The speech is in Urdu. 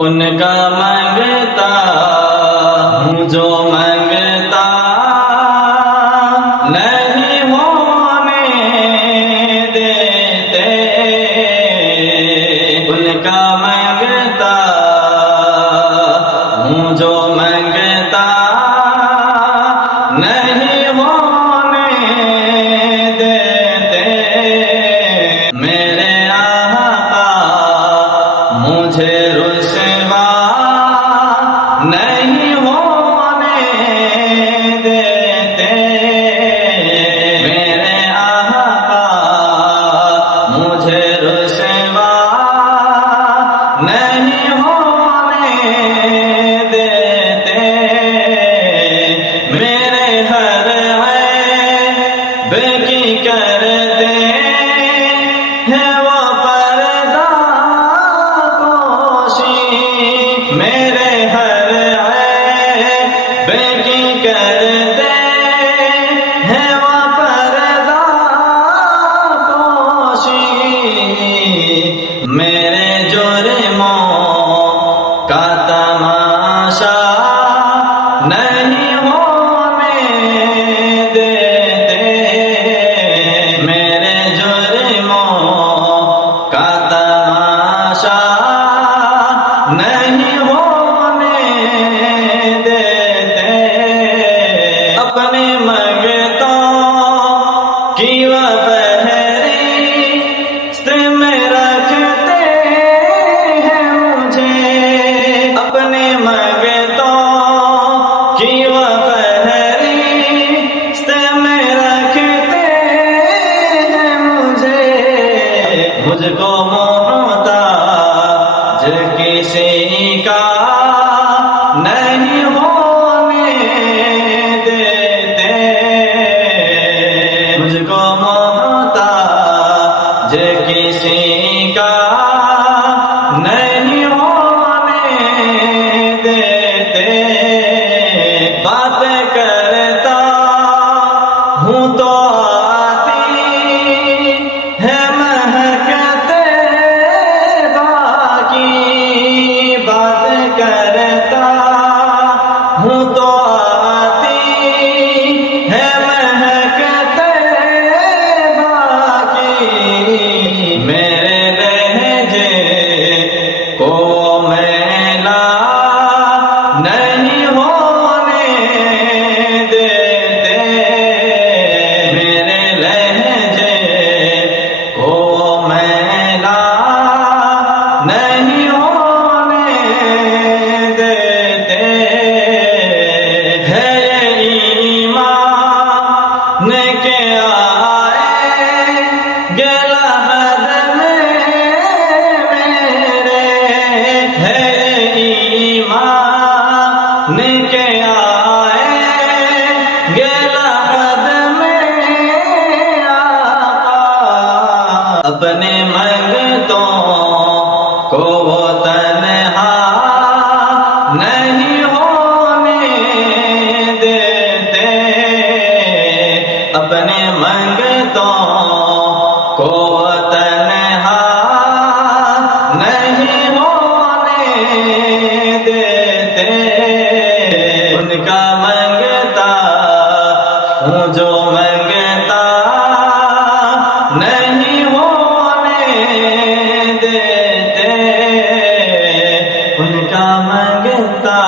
ان کا منگتا ہوں جو منگتا نہیں ہونے دیتے، ان کا منگتا ہوں جو منگتا نہیں ہونے دیتے، میرے آقا مجھے رسوا نہیں ہونے دیتے، میرے آقا مجھے رسوا نہیں ہونے دیتے، میرے ہر عیب کی کرتے ہیں وہ پردہ پوشی، میرے ہر عیب کی کرتے ہیں وہ پردہ پوشی، میرے جرموں کا تماشا نہیں ہونے دیتے، میرے جرموں کا تماشا نہیں ہونے دیتے، اپنے منگتوں کی وہ فہرست میں رکھتے ہیں مجھے، اپنے منگتوں کی وہ فہرست میں رکھتے ہیں مجھے، مجھ کو محتاج کسی کا نہیں ہونے دیتے، مجھ کو محتاج کسی کا نہیں ہونے دیتے، بات کرتا ہوں تو آتی ہے مہکتے باقی، بات کرتا ہوں تو آتی ہے مہکتے باقی، میرے لہجے کو میلا نہیں ہونے دیتے، میرے لہجے کو میلا نہیں ہونے دیتے، ہے ایمان کے آئے گلا حد میں میرے، ہے ایمان کے آئے گلا حد میں آقا، اپنے منگتوں کو وہ تنہا نہیں ہونے دیتے، اپنے منگتوں کو وہ تنہا نہیں ہونے دیتے، ان کا منگتا ہوں جو منگتا نہیں ہونے دیتے، ان کا منگتا